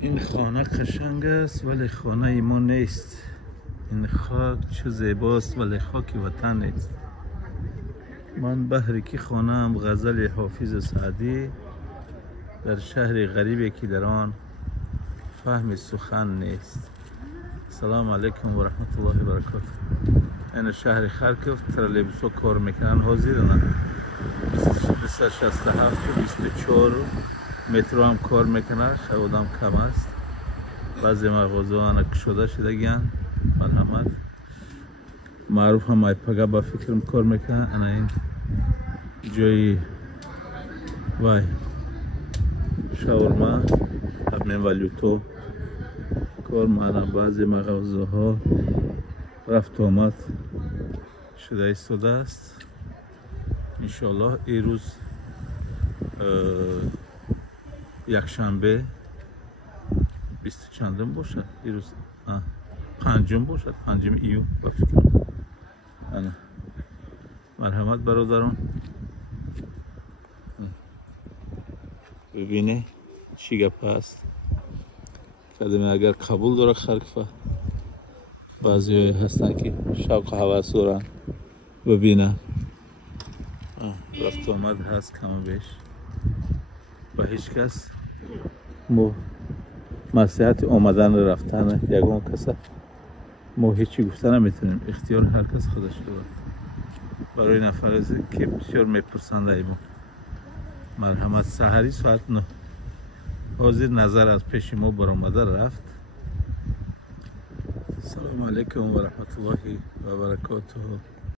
این خانه قشنگ است ولی خانه ما نیست. این خاک چه زیباست ولی خاک وطن نیست. من بهر کی خانه هم غزل حافظ سعدی در شهر غریبی که در آن فهم سخن نیست. السلام علیکم و رحمت الله و برکاته. این شهر خرکوف ترلیبوسا کار میکنن، حاضرن 267 و 24 مترو هم کار میکنن. شهود هم کم است. بعضی مغازه ها کشوده شده گیان. مرحمت معروف هم ایپاگا با فکرم کار میکنن. انا این جای وای شاورما همین والیوتو کار معنا. بعضی مغازه ها رفت آمد شده ایستاده است. انشالله این روز یکشنبه 20 چندم باشد. این روز پنجم باشد، 5 ایون با فکرم. مرحمت برادران، ببینه چی گپ است. کدوم اگر قبول داره خرکفه، بعضی هستن که شوق هوس دارن ببینن. رفت آمد هست کم و بیش. با هیچ کس نصیحت آمدن رفتن یگان کس ما هیچی گفته نمیتونیم. اختیار هر کس خودش داره. برای نفر که بسیار میپرسنده ای ما مرحمت سحری ساعت 9 حاضر نظر از پیش ما برآمده رفت. السلام علیکم و رحمت الله و برکاته.